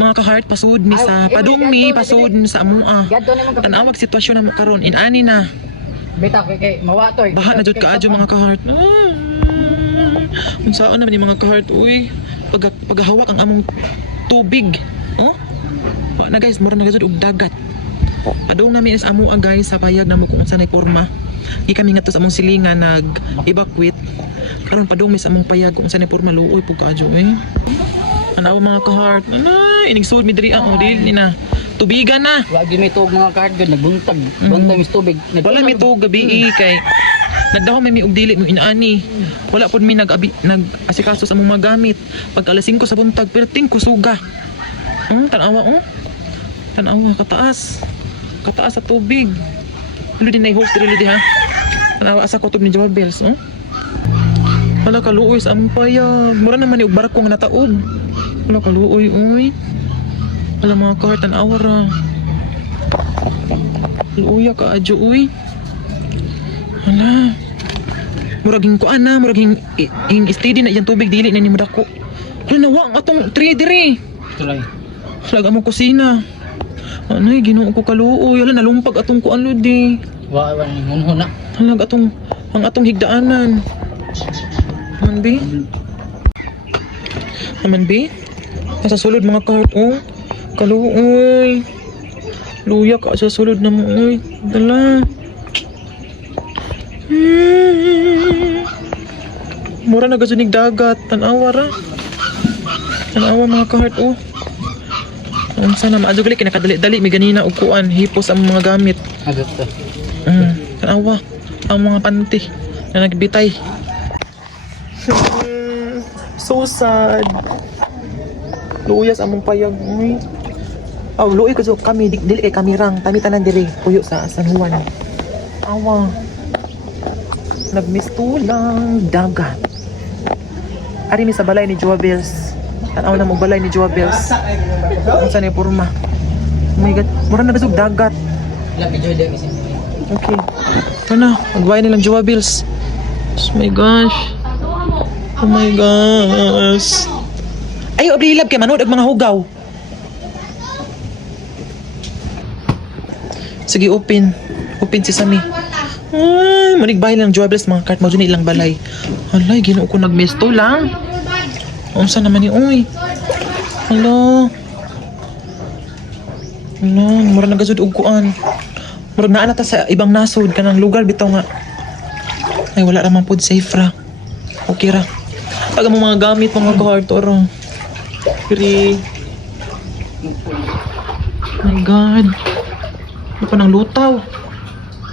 Mga ka-heart, pasud mi sa padung mi, pasud mi sa amua. Gadto naman ka. Tanawag sitwasyon na mo karon inani na. Bitaw kay mawatoy. Baha na jud kaadyo mga ka-heart. Unsaan naman yung mga ka-heart, uy. Paghahawak ang among tubig. Oh? Wa na guys, mura na gud og dagat. Padung namin is amua guys sa payag na mo kung unsa nay porma. Di kami nga to sa among silingan nag-evacuate. Karon padung mi sa among payag kung unsa nay porma luoy pug kaadyo eh. Ano mga ka-heart? Inig sud mi diri ang dili na. Tubigan na. Wa gyud may tuog mga karga nagbuntag. Buntag mis tubig. Wala mi to gabi kay nagdaho may og dili mo inaani. Wala pod mi nag-asikaso sa among mga gamit. Pag alas 5 sa buntag perting kusuga. Tanawa Tanawa kataas. Kataas sa tubig. Ano din na host dili di ha. Tanawa sa kutob ni Joel Bells, Wala kaluoy sa among payag. Mura naman ni og barko nga nataog. Wala kaluoy oy. Wala mga kahit ang awara. Luya ka adyo uy. Wala. Muraging kuan na, muraging steady na yung tubig dili na ni madako. Wala nawa ang atong tree diri. Tulay. Lag among kusina. Ano Ginoo ko kaluoy. Wala nalumpag atong kuan ludi. Wa ni hunhuna. Halag ang atong higdaanan. Manbi? Manbi? Nasa sulod mga kahit kaluoy. Luya ka sa sulod na mo oy. Dala. Mura na gasunig dagat. Tanawa ra. Tanawa mga kahit sana maadugali kinakadali-dali may ganina og kuan hipos ang mga gamit. Agot to. Tanawa ang mga panty na nagbitay. So sad. Luyas among payag uy. Luoy ko kami dili kami rang tami tanan diri puyo sa San Juan. Awa. Nagmistulang dagat. Ari mi sa balay ni Joa Bells. Tanaw na mo balay ni Joa Bells. Unsa ni porma? Oh my god, mura na gasog dagat. Labi joy dem isin. Okay. Ito na, magbayad nilang Joa Bells. Oh my gosh. Oh my gosh. Ay, oblilab kay manood og mga hugaw. Sige, open. Open si Sami. Ay, manigbahay lang Joa Bells mga kart. Mao dyan ilang balay. Alay, Ginoo ko nagmesto lang. Unsa naman ni uy. Hello. Hello, mura na gasud og kuan. Mura na ta sa ibang nasod kanang lugar bitaw nga. Ay, wala ramang pod safe ra. Okay ra. Pag ang mga gamit mga kahart oro. Kiri. Oh my god. Ano pa ng lutaw?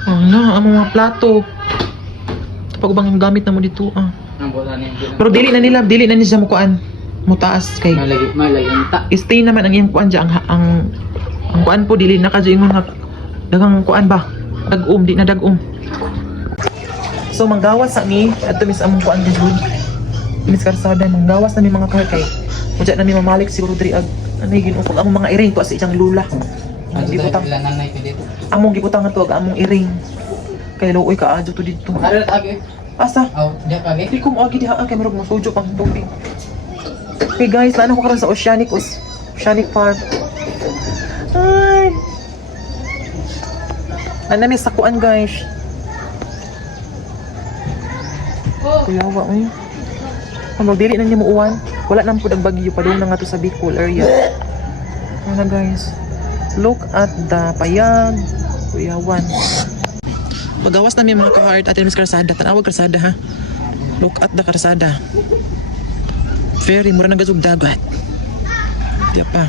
Ang mga plato. Ito pag ubang gamit na mo dito Pero dili na nila sa mukuan. Mutaas kay. Malay unta. Stay naman ang iyang kuan dyan. Ang kuan po dili na kadyo yung mga dagang kuan ba? Dagom, di na dagom. So manggawas sa ni at tumis among kuan dyan. Miss Karsada, manggawas na ni mga kay. Kung dyan na may mamalik siguro diri ag anay ginupag among mga iring to sa iyang lula. Gibutang among gibutang nga to ag among iring. Kay luoy ka adto to dito. Ara age. Asa? Diya kage. Di ko mo agi diha kay marog mo sujo pang tubig. Okay guys, naano ko karon sa Oceanic Park. Ay. Nanami sa kuan guys. Kuyawa mo yun. Ang magdiri na niya mo uwan. Wala nang po ang bagyo. Padung na nga to sa Bicol area. Ano guys. Look at the payag. Kuyawan. Pagawas namin mga ka-heart at Miss Karsada. Tanawag Karsada ha. Look at the Karsada. Very mura na gasog dagat. Diya pa.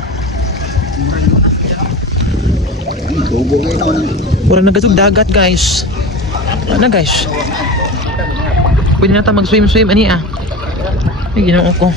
Mura na gasog dagat guys. Ano guys? Pwede na tayo mag-swim ani Ay, Ginoo ko.